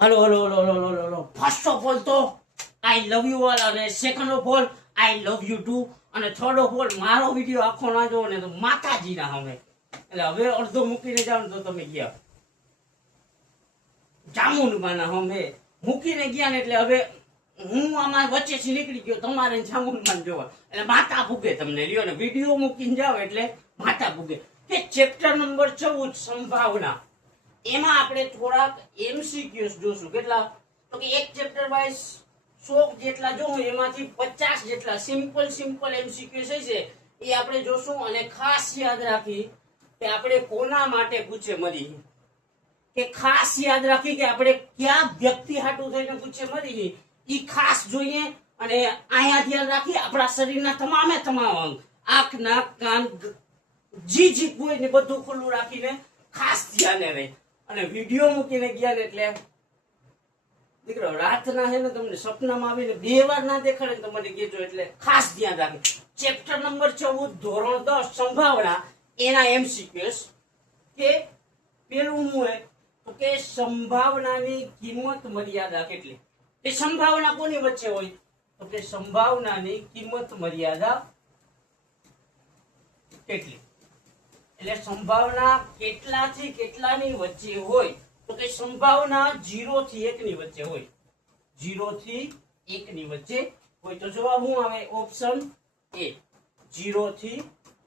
Hello hello hello hello hello hello first of all તો I love you all, અને second of all I love you too, અને third of all મારો video આખો ના જોવો ને તો માતાજીના સામે. એટલે હવે અડધો મૂકીને જાવ ને તો તમે ગયા જામુનબાના સામે મૂકીને ગયા ને એટલે હવે હું આમાં વચ્ચેથી નીકળી ગયો, તમારે જામુનબાન જોવા એટલે માતા ભૂગે તમને. લ્યો ને વિડીયો મૂકીને જાવ એટલે માતા ભૂગે. કે ચેપ્ટર નંબર 14 સંભાવના, એમાં આપણે થોડાક એમસીક્યુઝ જોશું. કેટલા? તો કે એક ચેપ્ટર વાઇઝ 100 જેટલા જોઉં, એમાંથી 50 જેટલા સિમ્પલ એમસીક્યુઝ છે એ આપણે જોશું. અને ખાસ યાદ રાખી કે આપણે કોના માટે પૂછે મરી, કે ખાસ યાદ રાખી કે આપણે ક્યાં વ્યક્તિ હાટું થઈને પૂછે મરી ઈ ખાસ જોઈએ. અને અહીંયા ધ્યાન રાખી આપણા શરીરના તમામ અંગ, આંખ, નાક, કાન, જી કોઈ ને બધું ખુલ્લું રાખીને ખાસ ધ્યાને રહે. અને વિડીયો મૂકીને ગયા ને એટલે દીકરો રાતના હે ને તમને સપનામાં આવીને 2 વાર ના દેખાડે ને તમને કહેજો, એટલે ખાસ ધ્યાન રાખે. ચેપ્ટર નંબર 14 ધોરણ 10 સંભાવના, એના એમસીક્યુઝ. કે પેલું હું હે તો કે સંભાવનાની કિંમત મર્યાદા કેટલી? એ સંભાવના કોની વચ્ચે હોય? તો કે સંભાવનાની કિંમત મર્યાદા કેટલી? એટલે સંભાવના કેટલાથી કેટલાની વચ્ચે હોય? તો કે સંભાવના 0 થી 1 ની વચ્ચે હોય. 0 થી 1 ની વચ્ચે હોય. તો જવાબ શું આવે? ઓપ્શન એ, 0 થી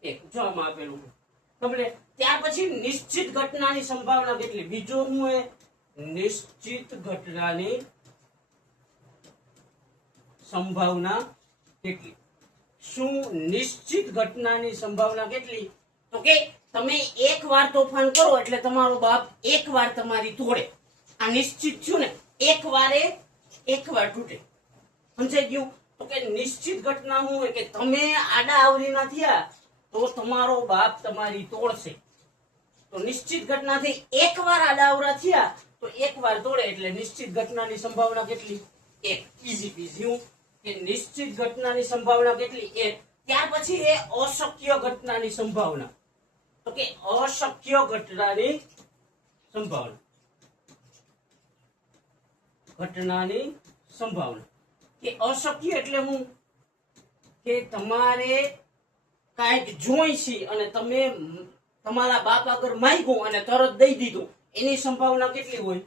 1. જો આમાં આપેલું કમ્પ્લીટ. ત્યાર પછી નિશ્ચિત ઘટનાની સંભાવના કેટલી? બીજો હું એ નિશ્ચિત ઘટનાની સંભાવના કેટલી? શું નિશ્ચિત ઘટનાની સંભાવના કેટલી? તો કે તમે એક વાર તોફાન કરો એટલે તમારો બાપ એક વાર તમારી તોડે. આ નિશ્ચિત થયું ને, એક વાર તૂટે. સમજાઈ ગયું? તો કે નિશ્ચિત ઘટના શું હોય કે તમે આડા આવરીના થયા તો તમારો બાપ તમારી તોડશે. તો નિશ્ચિત ઘટનાથી એક વાર આડા આવરા થયા તો એક વાર તોડે, એટલે નિશ્ચિત ઘટનાની સંભાવના કેટલી? 1. ઈઝી પીઝી. હું કે નિશ્ચિત ઘટનાની સંભાવના કેટલી? 1. ત્યાર પછી એ અશક્ય ઘટનાની સંભાવના. તો કે અશક્ય ઘટનાની સંભાવના, કે અશક્ય એટલે હું કે તમારે કાંઈક જોઈ છે અને તમે તમારા બાપ આગળ માંગ્યું અને તરત દઈ દીધું, એની સંભાવના કેટલી હોય?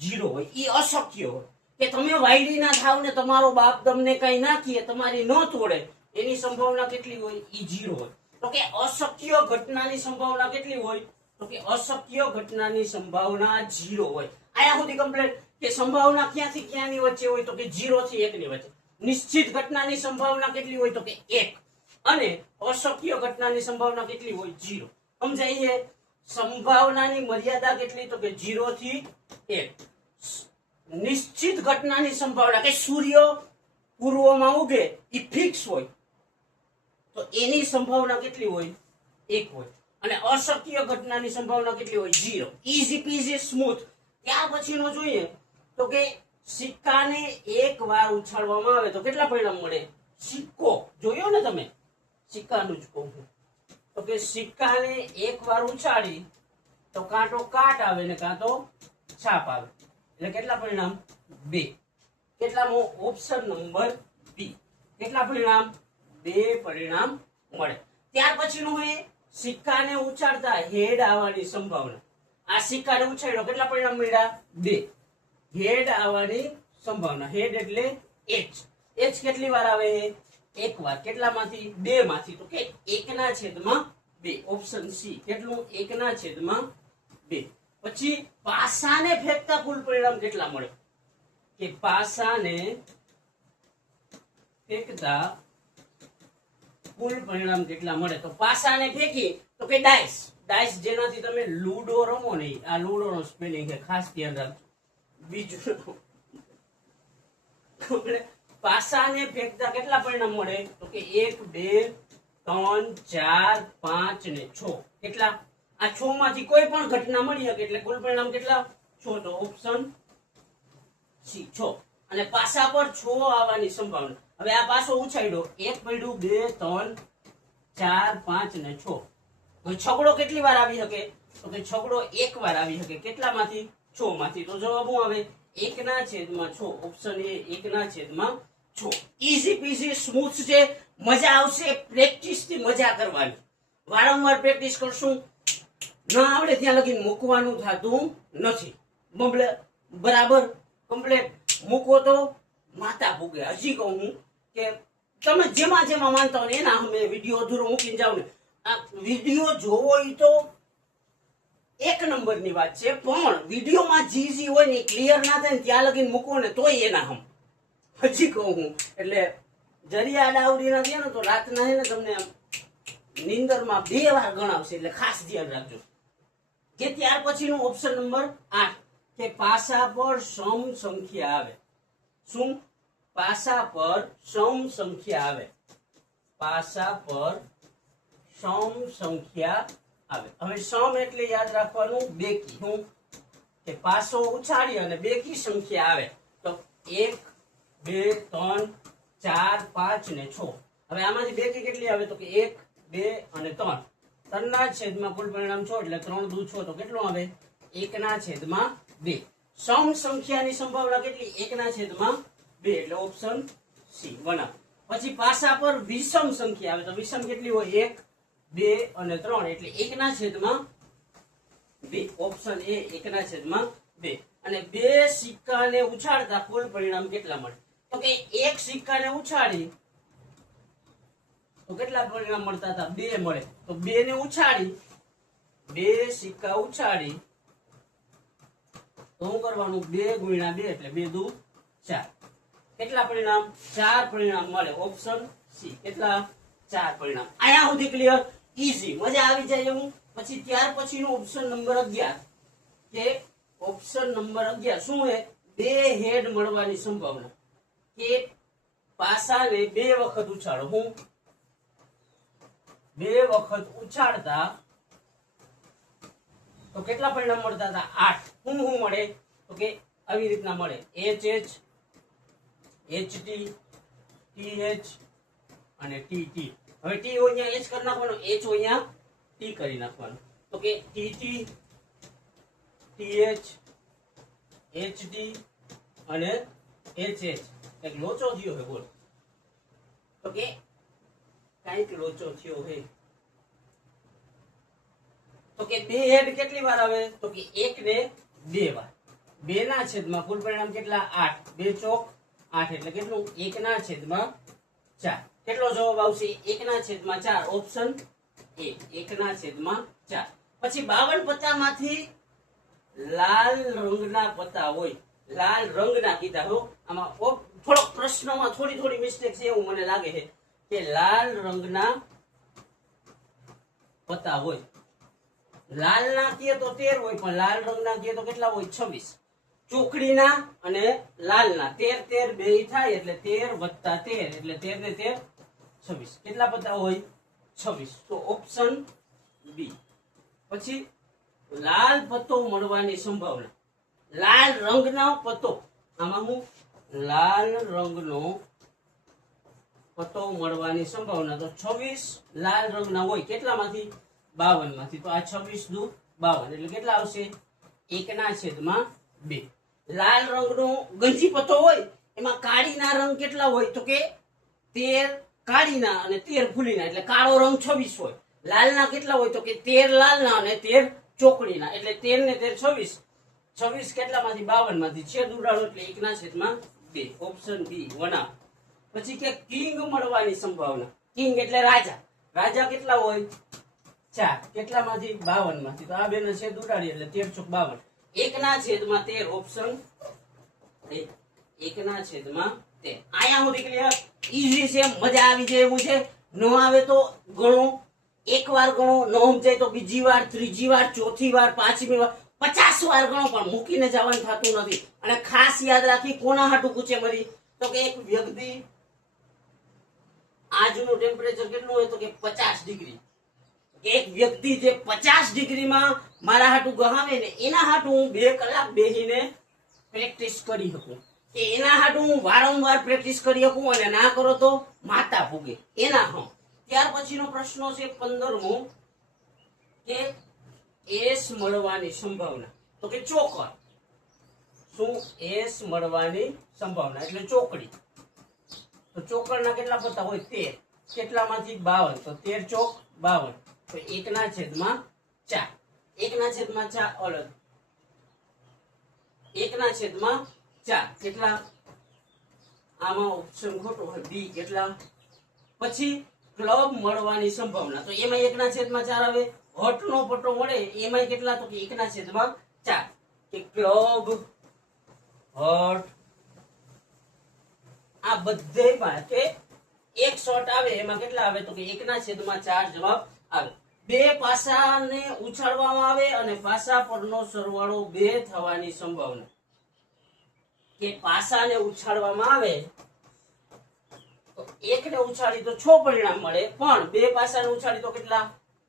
0 હોય. એ અશક્ય હોય. કે તમે વાયડી ના થાવ ને તમારો બાપ તમને કઈ નાખીએ તમારી ન તોડે, એની સંભાવના કેટલી હોય? એ 0 હોય. તો કે અશક્ય ઘટનાની સંભાવના કેટલી હોય? તો કે અશક્ય ઘટનાની સંભાવના 0 હોય. આયા સુધી કમ્પ્લીટ. કે સંભાવના ક્યાંથી ક્યાંની વચ્ચે હોય? તો કે 0 થી 1 ની વચ્ચે. નિશ્ચિત ઘટનાની સંભાવના કેટલી હોય? તો કે 1. અને અશક્ય ઘટનાની સંભાવના કેટલી હોય? 0. સમજાય છે? સંભાવનાની મર્યાદા કેટલી? તો કે 0 થી 1. નિશ્ચિત ઘટનાની સંભાવના કે સૂર્ય પૂર્વમાં ઉગે એ ફિક્સ હોય, તો એની સંભાવના કેટલી હોય? 1 હોય. અને અશક્ય ઘટનાની સંભાવના કેટલી હોય? 0. Easy peasy smooth. ત્યાર પછીનો જોઈએ તો કે સિક્કાને એક વાર ઉછાળવામાં આવે તો કેટલા પરિણામ મળે? સિક્કો જોયો ને તમે? સિક્કાનું જ કહું છું. તો કે સિક્કાને એક વાર ઉછાળી તો કાં તો કાટ આવે ને કાં તો છાપ આવે, એટલે કેટલા પરિણામ? 2. કેટલામો? Option number B. કેટલા પરિણામ? 2 પરિણામ મળે. ત્યાર પછીનું એ સિક્કાને ઉછાળતા હેડ આવવાની સંભાવના. આ સિક્કાને ઉછાળ્યો, કેટલા પરિણામ મળ્યા? 2. હેડ આવવાની સંભાવના. હેડ એટલે એચ. એચ કેટલી વાર આવે? 1 વાર. કેટલામાંથી? 2 માંથી. તો કે 1/2. Option C. કેટલું? 1/2. પછી પાસાને ફેંકતા કુલ પરિણામ કેટલા મળે? કે પાસાને ફેંકતા કુલ પરિણામ કેટલા મળે? તો પાસાને ફેંકી તો કે ડાઇસ. ડાઇસ જેનાથી તમે લૂડો રમો ને, આ લૂડો નો સ્પેલિંગ છે, ખાસ ધ્યાન રાખજો. બીજું પાસાને ફેંકતા કેટલા પરિણામ મળે? તો કે 1, 2, 3, 4, 5 ને 6. કેટલા? આ 6 માંથી કોઈ પણ ઘટના મળી શકે, એટલે કુલ પરિણામ કેટલા? 6. તો ઓપ્શન સી 6. અને પાસા પર 6 આવવાની સંભાવના. હવે આ પાસો ઉછાળ્યો, 1 પડ્યું, 2, 3, 4, 5 ને 6. હવે છગડો કેટલી વાર આવી શકે? તો કે છગડો 1 વાર આવી શકે. કેટલામાંથી? 6 માંથી. તો જવાબ શું આવે? 1 છેદમાં 6. ઓપ્શન એ 1 છેદમાં 6. ઈઝી પીઝી સ્મૂથ છે. મજા આવશે પ્રેક્ટિસ થી મજા કરવાની. વારંવાર પ્રેક્ટિસ કરશું. ના આવડે ત્યાં લગી મૂકવાનું થતું નથી. બરાબર કમ્પ્લીટ મૂકો તો માતા ભૂગે. હજી કહું હું કે તમે જેમાં જેમાં માનતા હોય એના અમે વિડીયો અધૂરો મૂકીને જાવ ને. આ વિડીયો જોવો હોય તો 1 નંબરની વાત છે, પણ વિડીયોમાં જી હોય ને ક્લિયર ના થાય ને ત્યાં લગીને મૂકો ને તોય એના હમ. હજી કહું હું એટલે જરિયા આડાવડી ના થયા ને તો રાતના છે ને તમને નીંદરમાં 2 વાર ગણાવશે. એટલે ખાસ ધ્યાન રાખજો. કે ત્યાર પછીનું ઓપ્શન નંબર 8 કે પાસા પર સમ સંખ્યા આવે. શું? પાસા પર સમ સંખ્યા આવે. પાસા પર સમ સંખ્યા આવે. હવે સમ એટલે યાદ રાખવાનું બેકી. શું? કે પાસો ઉછાળી અને બેકી સંખ્યા આવે. તો 1 2 3 4 5 ને 6. હવે આમાંથી બેકી કેટલી આવે? તો કે 1 2 અને 3. 3 ના છેદમાં કુલ પરિણામ 6 એટલે 3 દુ 6 તો કેટલું આવે? 1 ના છેદમાં 2. સમ સંખ્યાની સંભાવના કેટલી? 1 ના છેદમાં 2 એટલે ઓપ્શન સી 1. પછી પાસા પર વિષમ સંખ્યા આવે. તો વિષમ કેટલી હોય? 1 2 અને 3 એટલે 1 ના છેદમાં 2. ઓપ્શન એ 1 ના છેદમાં 2. અને 2 સિક્કાને ઉછાળતા કુલ પરિણામ કેટલા મળે? તો કે 1 સિક્કાને ઉછાળી તો કેટલા પરિણામ મળતા હતા? 2 મળે. તો 2 ને ઉછાળી 2 સિક્કા ઉછાળી તો શું કરવાનું? 2 ગુણ્યા 2 એટલે 2 દુ 4. કેટલા પરિણામ? 4 પરિણામ મળે. Option C. કેટલા? 4 પરિણામ. આયા સુધી ક્લિયર? ઈઝી, મજા આવી જાય એવું. પછી ત્યાર પછીનું ઓપ્શન નંબર 11 કે ઓપ્શન નંબર 11 શું હે? 2 હેડ મળવાની સંભાવના. કે પાસાને 2 વખત ઉછાળો. હું 2 વખત ઉછાળતા તો કેટલા પરિણામ મળતા હતા? 8. શું મળે? તો કે આવી રીતના મળે. HH HT TH અને TT. હવે T હોય અહીંયા H કરી નાખવાનો, H હોય અહીંયા T કરી નાખવાનો. તો કે TT TH HT અને HH. એક લોચો થયો હે. બોલ. તો કે કઈક લોચો થયો હે. તો કે 2 હેડ કેટલી વાર આવે? તો કે 1 ને 2 વાર. 2 ના છેદમાં કુલ પરિણામ કેટલા? 8. 2 ચોક 8 એટલે કેટલું? 1 ના છેદમાં 4. કેટલો જવાબ આવશે? 1 ના છેદમાં 4. ઓપ્શન એ 1 ના છેદમાં 4. પછી 52 પત્તામાંથી લાલ રંગના પત્તા હોય. લાલ રંગના કીધા હો. આમાં થોડોક પ્રશ્નમાં થોડી મિસ્ટેક છે એવું મને લાગે છે કે લાલ રંગના પત્તા હોય. લાલ ના કીએ તો 13 હોય, પણ લાલ રંગના કીએ તો કેટલા હોય? 26. ચોકડીના અને લાલના 13 13 બે થાય એટલે 13 + 13 એટલે 13 ને 13 26. કેટલા પત્તા હોય? 26. તો ઓપ્શન બી. પછી લાલ પત્તો મળવાની સંભાવના. લાલ રંગનો પત્તો. આમાં હું લાલ રંગનો પત્તો મળવાની સંભાવના. તો 26 લાલ રંગના હોય. કેટલામાંથી? 52 માંથી. તો આ 26 દુ 52 એટલે કેટલા આવશે? 1 ના છેદમાં 2. લાલ રંગનો ગંજી પત્તો હોય એમાં કાળીના રંગ કેટલા હોય? તો કે 13 કાળીના અને 13 ફૂલીના એટલે કાળો રંગ 26 હોય. લાલના કેટલા હોય? તો કે 13 લાલના અને 13 ચોકડીના એટલે 13 ને 13 26. 26 કેટલામાંથી? 52 માંથી. છેદ ઉડાડો એટલે 1 ના છેદમાં 2. Option B 1. પછી કે કિંગ મળવાની સંભાવના. કિંગ એટલે રાજા. રાજા કેટલા હોય? 4. કેટલામાંથી? 52 માંથી. તો આ બેનો છેદ ઉડાડી એટલે 13 ચોક 52. 1 ના છેદમાં 13. ઓપ્શન 1 ના છેદમાં 13. આયા સુધી ક્લિયર? ઈઝી છે, મજા આવી જાય એવું છે. ન આવે તો ગણો, 1 વાર ગણો, ન સમજાય તો બીજી વાર, ત્રીજી વાર, ચોથી વાર, પાંચમી વાર, 50 વાર ગણો, પણ મૂકીને જવાનું થતું નથી. અને ખાસ યાદ રાખી કોના હાટું પૂછે મરી? તો કે એક વ્યક્તિ આજનું ટેમ્પરેચર કેટલું હોય? તો કે 50 ડિગ્રી. એક વ્યક્તિ જે 50 ડિગ્રીમાં મારા હાટું ગહાવે ને એના હાટું હું 2 કલાક બેસીને પ્રેક્ટિસ કરી શકું. કે એના હાટું હું વારંવાર પ્રેક્ટિસ કરી શકું અને ના કરો તો માતા ભૂગે. એના હમ. ત્યાર પછીનો પ્રશ્ન છે 15મો કે એસ મળવાની સંભાવના. તો કે ચોકર. શું એસ મળવાની સંભાવના એટલે ચોકડી. તો ચોકડના કેટલા પત્તા હોય 13. કેટલામાંથી 52. તો 13 ચોક 52. તો 1/4. 1/4 1/4 કેટલા? આમાં ઓપ્શન ખોટો હોય બી. કેટલા? પછી ક્લબ મળવાની સંભાવના. તો એમાં 1/4 આવે. હટનો પટ્ટો મળે એમાં કેટલા? તો કે 1/4 કે ક્લબ હટ આ બધેમાં કે એક શોટ આવે એમાં કેટલા આવે? તો કે 1/4 જવાબ આવે. બે પાસાને ઉછાળવામાં આવે અને પાસા પરનો સરવાળો 2 થવાની સંભાવના. કે પાસાને ઉછાળવામાં આવે તો એકને ઉછાળી તો 6 પરિણામ મળે, પણ બે પાસાને ઉછાળી તો કેટલા?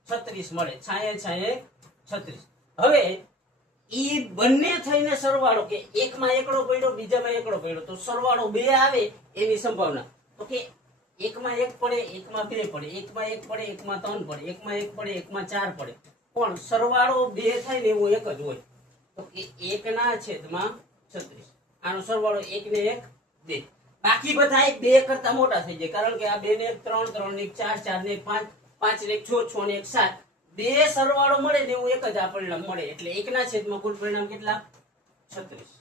36 મળે. છાંયે 36. હવે ઈ બંને થઈને સરવાળો કે એકમાં એકડો પડ્યો બીજામાં એકડો પડ્યો તો સરવાળો 2 આવે એની સંભાવના. તો કે એકમાં 1 પડે એકમાં 2 પડે, એકમાં 1 પડે એકમાં 3 પડે, એકમાં 1 પડે એકમાં 4 પડે, પણ સરવાળો 2 થાય ને એવો એક જ હોય. તો કે 1/36. આનો સરવાળો 1 ને 1 2. બાકી બધા 2 કરતા મોટા થઈ જાય, કારણ કે આ 2 ને 1 3, 3 ને 1 4, 4 ને 1 5, 5 ને 1 6, 6 ને 1 7. 2 સરવાળો મળે ને એવું એક જ આ પરિણામ મળે. એટલે 1/4 કુલ પરિણામ કેટલા? 36.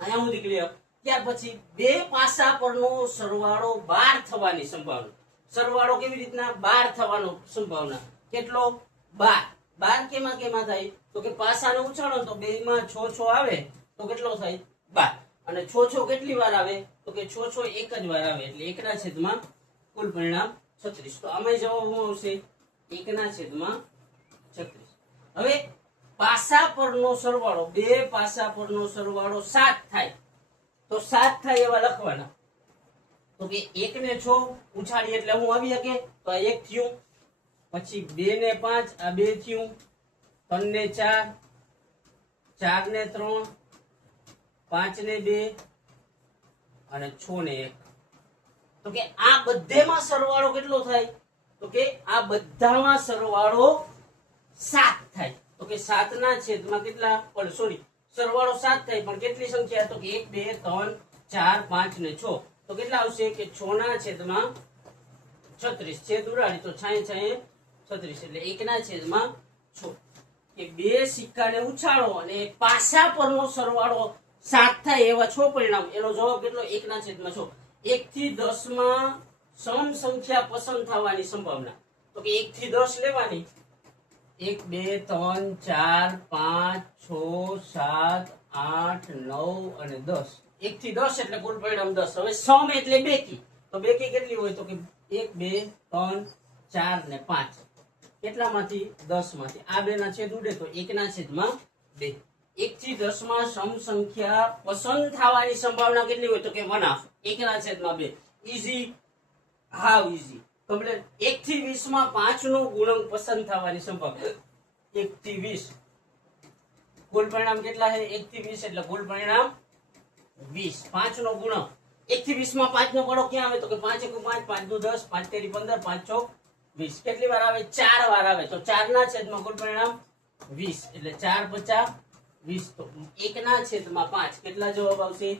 અહીંયા સુધી ક્લિયર. ત્યાર પછી બે પાસા પરનો સરવાળો 12 થવાની સંભાવના. સરવાળો કેવી રીતના? 12 થવાનો સંભાવના. કેટલો? 12 કેમાં થાય? તો કે પાસાને ઉછાળો તો બેમાં 6 6 આવે તો કેટલો થાય? 12. અને 6 6 કેટલી વાર આવે? તો કે 6 6 એક જ વાર આવે. એટલે 1/4 કુલ પરિણામ 36. તો આમાં જવાબ શું આવશે? 1/36. હવે પાસા પરનો સરવાળો, બે પાસા પરનો સરવાળો 7 થાય તો 7 થાય એવા લખવાના. તો કે 1 ને 6 ઉછાળી એટલે હું આવી શકે તો આ 1 થયું, પછી 2 ને 5 આ 2 થયું, 3 ને 4, 4 ને 3, 5 ને 2 અને 6 ને 1. તો કે આ બધેમાં સરવાળો કેટલો થાય? તો કે આ બધામાં સરવાળો 7 થાય. તો કે 7/છેદમાં કેટલા? સોરી, સરવાળો 7 થાય પણ કેટલી સંખ્યા? તો કે 1 2 3 4 5 ને 6. તો કેટલા આવશે? કે 6/36. છેદ ઉડાડી તો 6 36 એટલે 1/6. કે બે સિક્કાને ઉછાળો અને પાસા પરનો સરવાળો 7 થાય એવા 6 પરિણામ. એનો જવાબ કેટલો? 1/6. 1 થી 10 માં સમ સંખ્યા પસંદ થવાની સંભાવના. તો કે 1 થી 10 લેવાની. 1 2 3 4 5 6 7 8 9 અને 10. 1 થી 10 એટલે કુલ પરિણામ 10. હવે સમ એટલે બેકી. તો બેકી કેટલી હોય? તો કે 1 2 3 4 ને 5. કેટલામાંથી? 10 માંથી. આ બે ના છેદ ઉડે તો 1/2. 1 થી 10 માં સમ સંખ્યા પસંદ થવાની સંભાવના કેટલી હોય? તો કે 1/2. 1/2. ઈઝી, હાવ ઈઝી, કમ્પ્લીટ. 1 થી 20 માં 5 નો ગુણક પસંદ થવાની સંભાવના. 1 થી 20 કુલ પરિણામ કેટલા છે? 1 થી 20 એટલે કુલ પરિણામ 20. 5 નો ગુણક. 1 થી 20 માં 5 નો ગણો ક્યાં આવે? તો કે 5 1 5, 5 2 10, 5 3 15, 5 6 20. કેટલી વાર આવે? 4 વાર આવે. તો 4/છેદમાં કુલ પરિણામ 20 એટલે 4 50 20. તો 1/5 કેટલા જવાબ આવશે?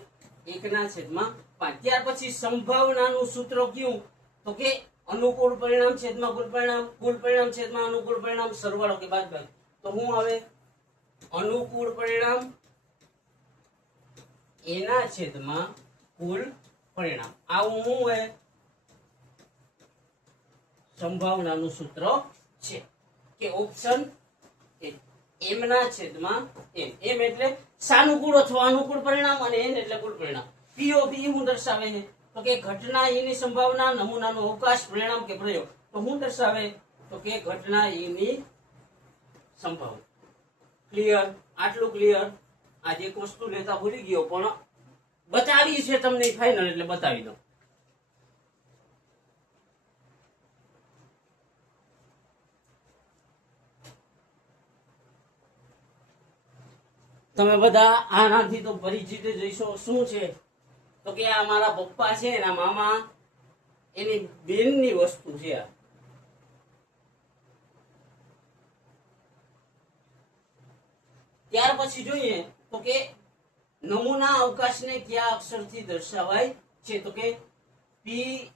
1/5. ત્યાર પછી સંભાવનાનું સૂત્ર કયું? તો કે અનુકૂળ પરિણામ છેદમાં કુલ પરિણામ, કુલ પરિણામ છેદમાં અનુકૂળ પરિણામ, સરવાળો કે બાદબાકી. તો શું આવે? અનુકૂળ પરિણામ એના છેદમાં કુલ પરિણામ. આવું શું હોય? સંભાવનાનું સૂત્ર છે. કે ઓપ્શન એમ ના છેદમાં એમ. એમ એટલે સાનુકૂળ અથવા અનુકૂળ પરિણામ અને એન એટલે કુલ પરિણામ. પીઓપી શું દર્શાવે છે? તો કે ઘટના એની સંભાવના, નમૂનાનો અવકાશ, પરિણામ કે પ્રયોગ. તો શું દર્શાવે? તો કે ઘટના એની સંભાવના. ક્લિયર? આટલું ક્લિયર? આજે એક વસ્તુ લેતા ભૂલી ગયો પણ બતાવી છે તમને ફાઇનલ એટલે બતાવી દઉં. તમે બધા આનાથી તો પરિચિત જઈશો. શું છે? તો કે આ મારા પપ્પા છે એના મામા એની બેનની વસ્તુ છે. ત્યાર પછી જોઈએ તો કે નમૂના અવકાશને કયા અક્ષરથી દર્શાવાય છે? તો કે પી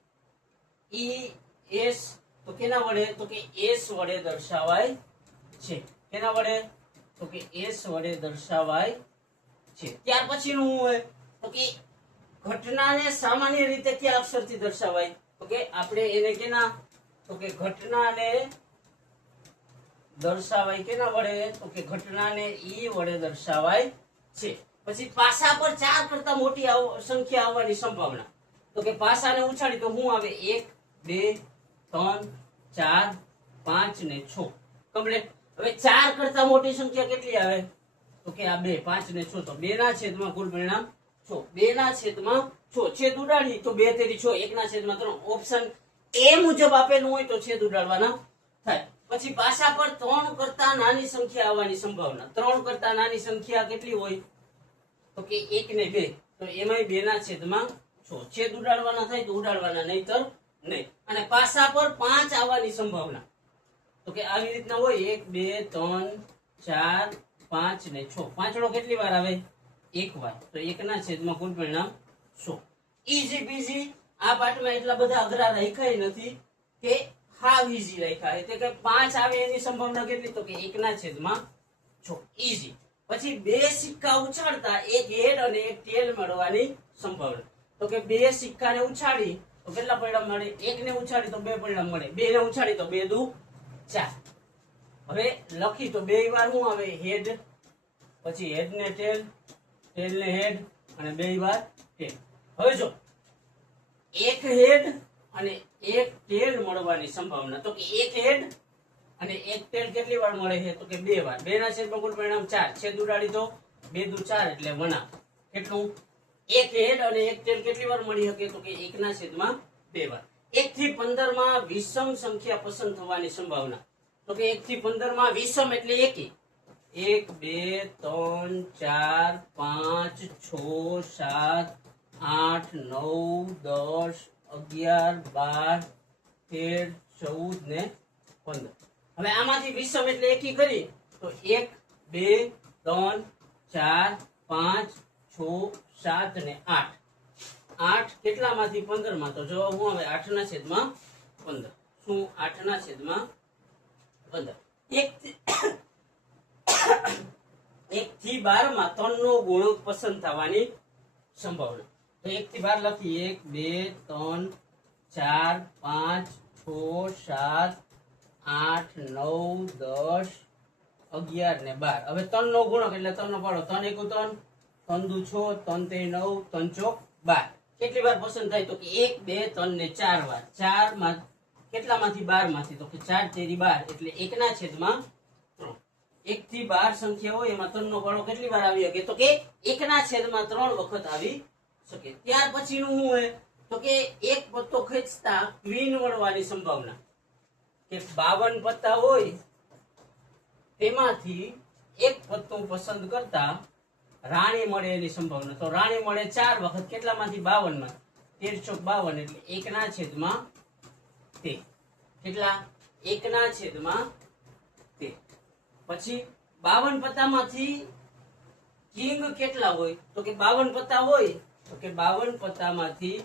ઈ એસ. તો કેના વડે? તો કે એસ વડે દર્શાવાય છે. કેના વડે? તો કે એસ વડે દર્શાવાય છે. ત્યાર પછીનું શું હોય? તો કે ઘટનાને સામાન્ય રીતે કયા અક્ષરથી દર્શાવાય? તો કે આપણે એને કેના? તો કે ઘટનાને દર્શાવાય કેના વડે? તો કે ઘટનાને ઈ વડે દર્શાવાય છે. પછી પાસા પર 4 કરતા મોટી સંખ્યા આવવાની સંભાવના. તો કે પાસાને ઉછાળી તો શું આવે? 1 2 3 4 5 ને 6 કમ્પ્લીટ. હવે 4 કરતા મોટી સંખ્યા કેટલી આવે? તો કે આ 2 5 ને 6. તો 2 ના છેદમાં કુલ પરિણામ 6. 2 ના છેદમાં 6. છેદ ઉડાડી તો 2 તેરી 6. 1 ના છેદમાં 3. ઓપ્શન એ મુજબ આપેલું હોય તો છેદ ઉડાડવાના થાય. પછી પાસા પર 3 કરતા નાની સંખ્યા આવવાની સંભાવના. 3 કરતા નાની સંખ્યા કેટલી હોય? તો કે 1 ને 2. તો એમાંય 2 ના છેદમાં 6. છેદ ઉડાડવાના થાય તો ઉડાડવાના, નહીતર નહીં. અને પાસા પર 5 આવવાની સંભાવના. તો કે આવી રીતના હોય 1 2 3 4 5 ને 6. પાંચડો કેટલી વાર આવે? 1 વાર. તો 1 ના છેદમાં કુલ પરિણામ 100. ઈઝી પીઝી. આ પાઠમાં એટલા બધા અઘરા રાખ્યા નથી કે હાવ ઈઝી રાખ્યા. એટલે કે 5 આવે એની સંભાવના કેટલી? તો કે 1 ના છેદમાં 6. ઈઝી. પછી 2 સિક્કા ઉછાળતા એક હેડ અને એક ટેલ મેળવવાની સંભાવના. તો કે 2 સિક્કાને ઉછાળી તો કેટલા પરિણામ મળે? 1 ને ઉછાળી તો 2 પરિણામ મળે. 2 ને ઉછાળી તો 2 દુ 4. હવે લખી તો 2 વાર શું આવે? હેડ. પછી હેડ ને ટેલ, ટેલ ને હેડ, અને 2 વાર ટેલ. હવે જો એક હેડ અને એક ટેલ મળવાની સંભાવના. તો કે એક હેડ અને એક ટેલ કેટલી વાર મળે છે? તો કે 2 વાર. 2 ના છેદમાં કુલ પરિણામ 4. છેદ ઉડાડી તો 2 દુ 4 એટલે વણા. કેટલું? એક હેડ અને એક ટેલ કેટલી વાર મળી શકે? તો કે 1 ના છેદમાં 2 વાર. 1 થી 15 માં વિષમ સંખ્યા પસંદ થવાની સંભાવના. તો કે 1 થી 15 માં વિષમ એટલે એકી. 1 2 3 4 5 6 7 8 9 10 11 12 13 14 ને 15. હવે આમાંથી વિષમ એટલે એકી કરી તો 1 2 3 4 5 6 7 ને 8. 8 કેટલામાંથી? 15 માં. તો જવાબ શું આવે? 8 ના છેદમાં 15. શું? 8 ના છેદમાં 15. 1 થી 12 માં 3 નો ગુણક પસંદ થવાની સંભાવના. તો 1 થી 12 લખી 1 2 3 4 5 6 7 8 9 10 11 ને 12. હવે 3 નો ગુણક એટલે 3 નો પાડો. 3 1 3 3 દુ 6 3 3 9 3 4 12. કેટલી વાર પસંદ થાય? તો કે 1 2 3 ને 4 વાર. 4 માં કેટલામાંથી? 12 માંથી. તો કે 4 તેરી 12 એટલે 1 ના છેદમાં 3. 1 થી 12 સંખ્યા હોય એમાં 3 નો પાડો કેટલી વાર આવી શકે? તો કે 1 ના છેદમાં 3 વખત આવી શકે. ત્યાર પછીનું શું હોય? તો કે એક પત્તો ખેંચતા ક્વીન મળવાની સંભાવના. કે 52 પત્તા હોય તેમાંથી એક પત્તો પસંદ કરતા રાણી મળે એની સંભાવના. તો રાણી મળે 4 વખત. કેટલામાંથી? 52 માં. 13 52 એટલે 1 ના છેદમાં 13. કેટલા? 1 ના છેદમાં 13. પછી 52 પત્તામાંથી કિંગ કેટલા હોય? તો કે 52 પત્તા હોય તો કે 52 પત્તામાંથી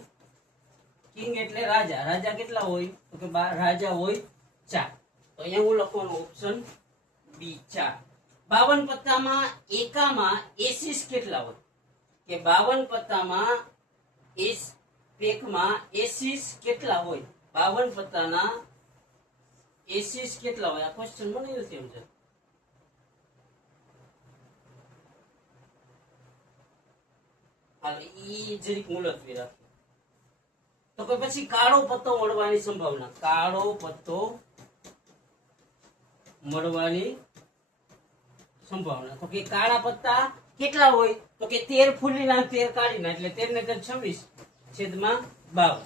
કિંગ એટલે રાજા. રાજા કેટલા હોય? તો કે રાજા હોય 4. તો અહીંયા હું લખવાનું ઓપ્શન બી 4. 52 પત્તામાં એકામાં એસીસ કેટલા હોય? કે 52 પત્તામાં પેકમાં એસીસ કેટલા હોય? 52 પત્તાના એસીસ કેટલા હોય? આ ક્વેશ્ચન મને નથી સમજાતું. હાલ ઈ જરીક મુલતવી રાખીએ. તો કે પછી કાળો પત્તો મળવાની સંભાવના. કાળો પત્તો મળવાની સંભાવના. તો કે કાળા પત્તા કેટલા હોય? તો કે 13 ફૂલીના 13 કાઢીના એટલે 13 ને 26 છેદમાં 52.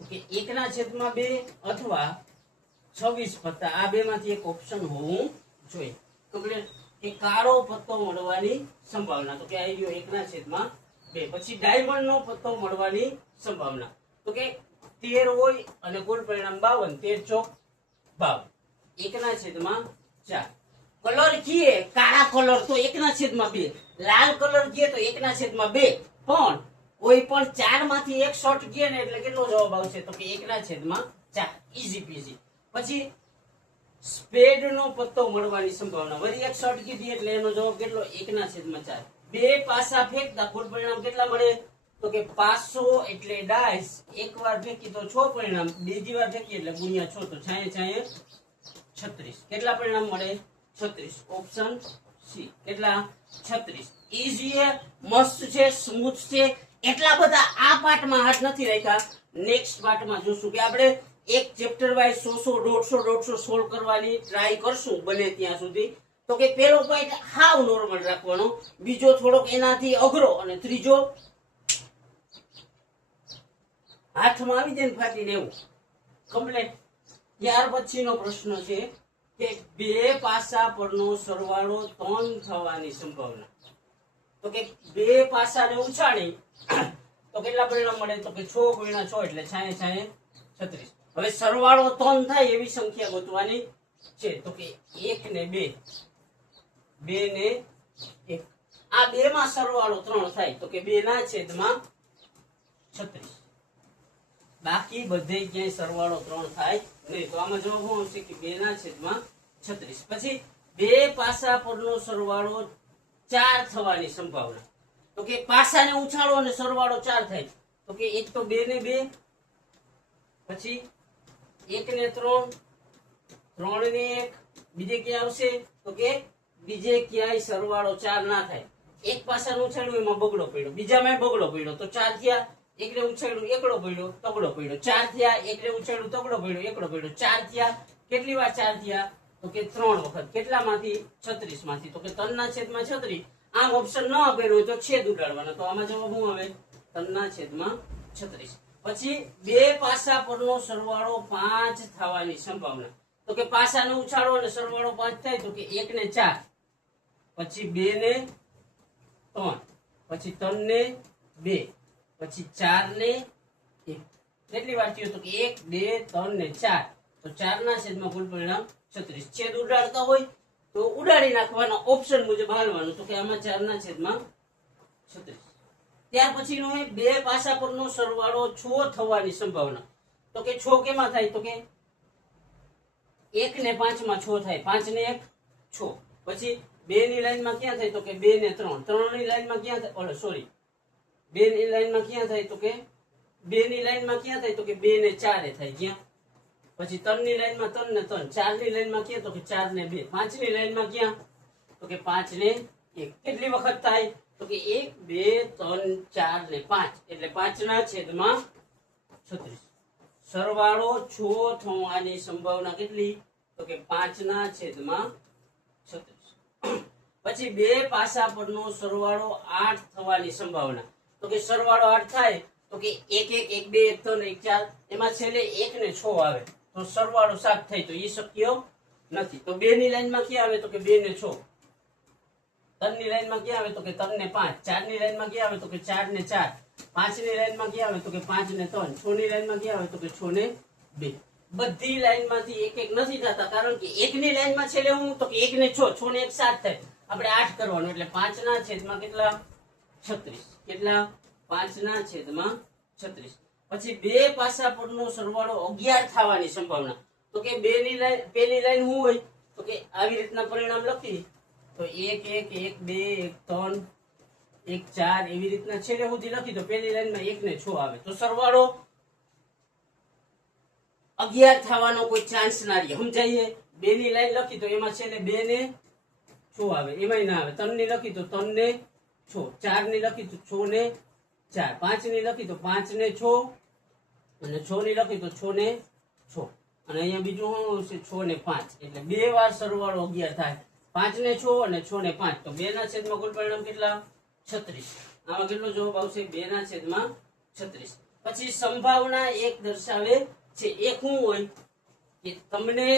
ઓકે 1 ના છેદમાં 2 અથવા 26 પત્તા. આ બે માંથી એક ઓપ્શન હોવું જોઈએ. કમ્પ્લીટ. કે કાળો પત્તો મળવાની સંભાવના. તો કે આવી ગયો 1 ના છેદમાં 2. પછી ડાયમંડ નો પત્તો મળવાની સંભાવના. તો કે 13 હોય અને કુલ પરિણામ 52. 13 ચોક 52. 1 ના છેદમાં 4. કલર કીએ કાળા કલર તો 1/2, લાલ કલર કીએ તો 1/2, પણ કોઈ પણ 4 માંથી એક શોર્ટ કીએ ને એટલે કેટલો જવાબ આવશે તો કે 1/4. ઈઝી પીઝી. પછી સ્પેડ નો પત્તો મળવાની સંભાવના, વળી એક શોર્ટ કીધી એટલે એનો જવાબ કેટલો 1/4. બે પાસા ફેંકતા કુલ પરિણામ કેટલા મળે તો કે 500 એટલે ડાઈસ, એક વાર ફેંકી તો 6 પરિણામ, બીજી વાર ફેંકી એટલે ગુણ્યા 6 તો 36. કેટલા પરિણામ મળે 36. Option C. કેટલા 36. ઈઝી મસ્ત છે, સ્મૂથ છે. એટલા બધા આ પાર્ટમાં હાથ નથી રાખ્યા. નેક્સ્ટ પાર્ટમાં જોશું કે આપણે એક ચેપ્ટર વાઇઝ 100 સોલ્વ કરવાની ટ્રાય કરશું બને ત્યાં સુધી. તો કે પેલો પોઈન્ટ હાવ નોર્મલ રાખવાનો, બીજો થોડોક એનાથી અઘરો, અને ત્રીજો હાથમાં આવી જાય ને ફાટીને એવું કમ્પ્લીટ. ત્યાર પછીનો પ્રશ્ન છે કે બે પાસા પરનો સરવાળો 3 થવાની સંભાવના. તો કે બે પાસાને ઉછાળી તો કેટલા પરિણામ મળે તો કે 6 × 6 એટલે 36. હવે સરવાળો 3 થાય એવી સંખ્યા ગોતવાની છે. તો કે 1 ને 2, 2 ને 1, આ બે માં સરવાળો 3 થાય તો કે 2/36. બાકી બધે ક્યાંય સરવાળો 3 થાય નહીં. તો આમાં જવાબ શું આવશે કે 2/36. પછી બે પાસા પરનો સરવાળો 4 થવાની સંભાવના. તો કે પાસાને ઉછાળો અને સરવાળો 4 થાય તો કે એક તો 2 ને 2, પછી 1 ને 3, 3 ને 1, બીજે ક્યાં આવશે તો કે બીજે ક્યાંય સરવાળો 4 ના થાય. એક પાસાને ઉછાળ્યું એમાં બગડો પડ્યો, બીજામાં બગડો પડ્યો તો 4 થયા. એકને ઉછાળ્યું એકડો પડ્યો, તગડો પડ્યો, 4 થયા. એકને ઉછાળ્યું તગડો પડ્યો, એકડો પડ્યો, 4 થયા. કેટલી વાર 4 થયા તો કે 3 વખત. કેટલામાંથી 36 માંથી. તો કે 3/36. આમ ઓપ્શન ન આપેલો હોય તો છેદ ઉડાડવાનો. તો આમાં જવાબ શું આવે 3/36. પછી બે પાસા પરનો સરવાળો 5 થવાની સંભાવના. તો કે પાસાને ઉછાળો અને સરવાળો 5 થાય તો કે 1 ને 4, પછી 2 ને 3, પછી 3 ને 2, પછી 4 ને 1. કેટલી વાર થયો તો કે 1, 2, 3 ને 4. તો 4/6 કુલ પરિણામ 36. છેદ ઉડાડતા હોય તો ઉડાડી નાખવાના, ઓપ્શન મુજબ હાલવાનું. તો કે આમાં 4/36. ત્યાર પછીનો બે પાસા પરનો સરવાળો 6 થવાની સંભાવના. તો કે 6 કેમાં થાય તો કે 1 ને 5 માં 6 થાય, 5 ને 1 6. પછી 2 ની લાઈનમાં ક્યાં થાય તો કે 2 ને 3, 3 ની લાઈનમાં ક્યાં થાય, સોરી 2 ની લાઈનમાં ક્યાં થાય તો કે 2 ની લાઈનમાં ક્યાં થાય તો કે 2 ને 4 થાય ક્યાં. પછી 3 ની લાઈનમાં 3 ને 3, 4 ની લાઈનમાં ક્યાં તો કે 4 ને 2, 5 ની લાઈનમાં ક્યાં તો કે 5 ને 1. કેટલી વખત થાય તો કે 1, 2, 3, 4 ને 5 એટલે 5/36. સરવાળો 6 થવાની સંભાવના કેટલી તો કે 5/36. પછી બે પાસા પરનો સરવાળો 8 થવાની સંભાવના. તો કે સરવાળો 8 થાય તો કે 1, 1, 1, 2, 1, 3, 1, 4, એમાં છેલ્લે 1 ને 6 આવે તો સરવાળો 7 થાય તો એ શક્ય નથી. તો 2 ની લાઈનમાં ક્યાં આવે તો કે 2 ને 6, 3 ની લાઈનમાં ક્યાં આવે તો કે 3 ને 5, 4 ની લાઈનમાં ક્યાં આવે તો કે 4 ને 4, 5 ની લાઈનમાં ક્યાં આવે તો કે 5 ને 3, 6 ની લાઈનમાં ક્યાં આવે તો કે 6 ને 2. બધી લાઈનમાંથી એક એક નથી થતા, કારણ કે 1 ની લાઈનમાં છેલ્લે હું તો કે 1 ને 6, 6 ને 1 7 થાય. આપણે 8 કરવાનું એટલે 5/36 કેટલા 36. કેટલા 5/36. પછી બે પાસા પરનો સરવાળો 11 થવાની સંભાવના. તો કે બે ની લાઈન, પેલી લાઈન શું હોય તો કે આવી રીતના પરિણામ લખી તો 1, 1, 1, 2, 1, 3, 1, 4 એવી રીતના છેલ્લે સુધી લખી તો પેલી લાઈનમાં 1 ને 6 આવે તો સરવાળો 11 થવાનો કોઈ ચાન્સ ના રહે. સમજાઈએ? 2 ની લાઈન લખી તો એમાં છેલ્લે 2 ને 6 આવે, એમાંય ના આવે. 3 ની લખી તો 3 ને 6, 4 ની લખી તો 6 ને 4, 5 ની લખી તો 5 ને 6, અને 6 ની લખી તો 6 ને 6, અને અહીંયા બીજું શું છે 6 ને 5 એટલે બે વાર સરવાળો 11 થાય. 5 ને 6 અને 6 ને 5 તો 2/6 કુલ પરિણામ કેટલા 36. આમાં કેટલો જવાબ આવશે 2/36. પછી સંભાવના એક દર્શાવે છે. એક શું હોય કે તમને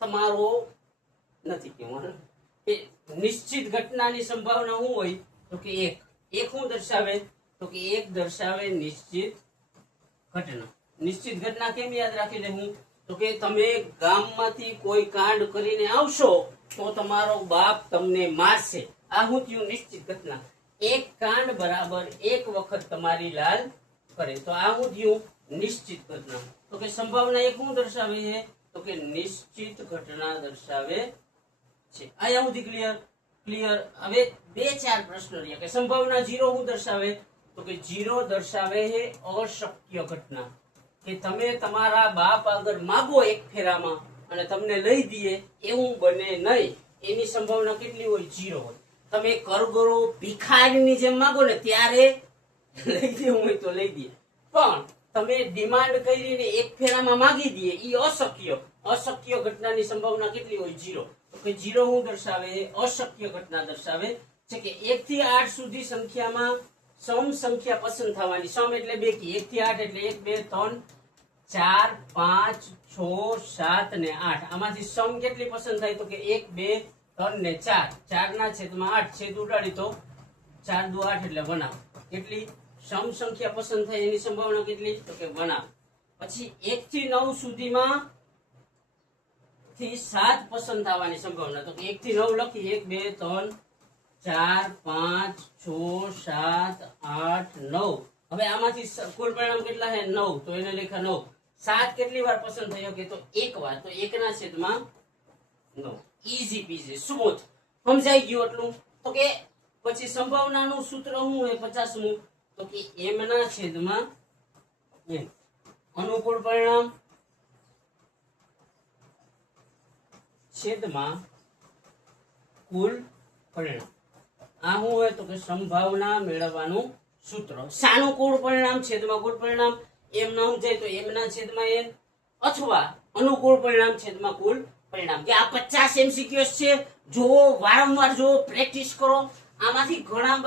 તમારો નથી કહેવાનું કે નિશ્ચિત ઘટનાની સંભાવના શું હોય તો કે એક શું દર્શાવે તો કે એક દર્શાવે નિશ્ચિત ઘટના. નિશ્ચિત ઘટના કેમ યાદ રાખી લેવું તો કે તમે ગામમાંથી કોઈ કાંડ કરીને આવશો તો તમારો બાપ તમને મારશે. આ હું થયું નિશ્ચિત ઘટના. એક કાંડ બરાબર એક વખત તમારી લાલ કરે. તો આ હું થયું નિશ્ચિત ઘટના. તો કે સંભાવના એક શું દર્શાવે છે? તો કે નિશ્ચિત ઘટના દર્શાવે છે. અહીંયા સુધી ક્લિયર? ક્લિયર. હવે 2-4 પ્રશ્નો રહ્યા કે સંભાવના 0 શું દર્શાવે? તો કે 0 દર્શાવે છે અશક્ય ઘટના. કે તમે તમારા બાપ આગળ માગો એક ફેરામાં અને તમને લઈ દઈએ એવું બને નહીં. એની સંભાવના કેટલી હોય? 0 હોય. તમે કરગરો ભિખારીની જેમ માગો ને ત્યારે લઈ દેવું હોય તો લઈ દે, પણ તમે ડિમાન્ડ કરીને એક ફેરામાં માગી દઈએ એ અશક્ય ઘટનાની સંભાવના કેટલી હોય? 0. તો કે 0 શું દર્શાવે? અશક્ય ઘટના દર્શાવે છે કે 1 થી 8 સુધી સંખ્યામાં સમ સંખ્યા પસંદ થવાની. સમ એટલે બેકી. 1 થી 8 એટલે 1 2 3 4 5 6 7 ને 8. આમાંથી સમ કેટલી પસંદ થાય? તો કે 1 2 3 ને 4. 4 ના છેદમાં 8 છેદ ઉડાડી તો 4 દુ 8 એટલે 1 કેટલી સમ સંખ્યા પસંદ થાય એની સંભાવના કેટલી? તો કે 1. પછી 1 થી 9 સુધીમાં થી 7 પસંદ થવાની સંભાવના. તો કે 1 થી 9 લખી 1 2 3 4 5 6 7 8 9. હવે આમાંથી કુલ પરિણામ કેટલા છે? 9. તો એને લેખા 9. 7 કેટલી વાર પસંદ થઈ શકે? તો એક વાર. તો 1 ના છેદમાં 9. Easy peasy, smooth. સમજાઈ ગયું એટલું? તો કે પછી સંભાવનાનું સૂત્ર શું હોય? 50મું. તો કે m ના છેદમાં n. અનુકૂળ પરિણામ છેદમાં કુલ પરિણામ. આ શું હોય? તો કે સંભાવના મેળવવાનું સૂત્ર. સાનુકૂળ પરિણામ છેદમાં કુલ પરિણામ. એમ ન સમજાય તો m ના છેદમાં n, અથવા અનુકૂળ પરિણામ છેદમાં કુલ પરિણામ. કે આ 50 MCQs છે. જોવો, વારંવાર જોવો, પ્રેક્ટિસ કરો. આમાંથી ઘણા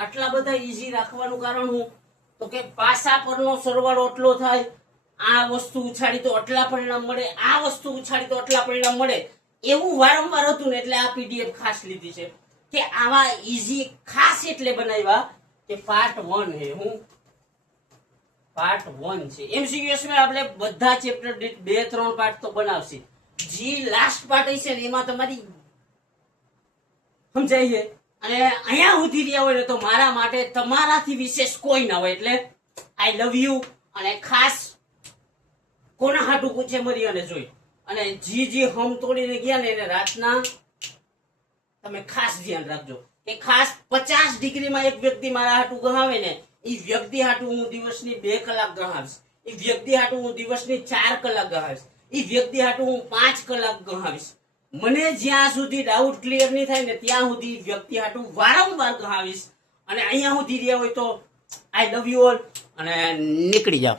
આટલા બધા ઈઝી રાખવાનું કારણ શું? તો કે પાસા પરનો સરવાળો એટલો થાય, આ વસ્તુ ઉછાડી તો આટલા પરિણામ મળે, આ વસ્તુ ઉછાડી તો આટલા પરિણામ મળે, એવું વારંવાર હતું ને એટલે આ PDF ખાસ લીધી છે. કે આવા ઈઝી ખાસ એટલે બનાવ્યા કે પાર્ટ 1 હે. હું પાર્ટ 1 છે. MCQs માં આપણે બધા ચેપ્ટર દીઠ 2-3 પાર્ટ તો બનાવશે. જે લાસ્ટ પાર્ટ હશે ને એમાં તમારી સમજાય છે. અને અહીંયા સુધી રહ્યા હોય ને તો મારા માટે તમારાથી વિશેષ કોઈ ના હોય. એટલે આઈ લવ યુ. અને ખાસ કોના હાટું પૂછે મરી અને જોઈ. અને જી હમ તોડીને ગયા ને એને રાતના તમે ખાસ ધ્યાન રાખજો કે ખાસ 50 ડિગ્રીમાં એક વ્યક્તિ મારા હાટું ગહાવે ને એ વ્યક્તિ હાટું હું દિવસની 2 કલાક ગહાવીશ. એ વ્યક્તિ હાટું હું દિવસની 4 કલાક ગહાવીશ. એ વ્યક્તિ હાટું હું 5 કલાક ગહાવીશ. મને જ્યાં સુધી ડાઉટ ક્લિયર નહીં થાય ને ત્યાં સુધી વ્યક્તિ હાટું વારંવાર ગહાવીશ. અને અહીંયા સુધી રહ્યા હોય તો આઈ લવ યુ ઓલ અને નીકળી જાઓ.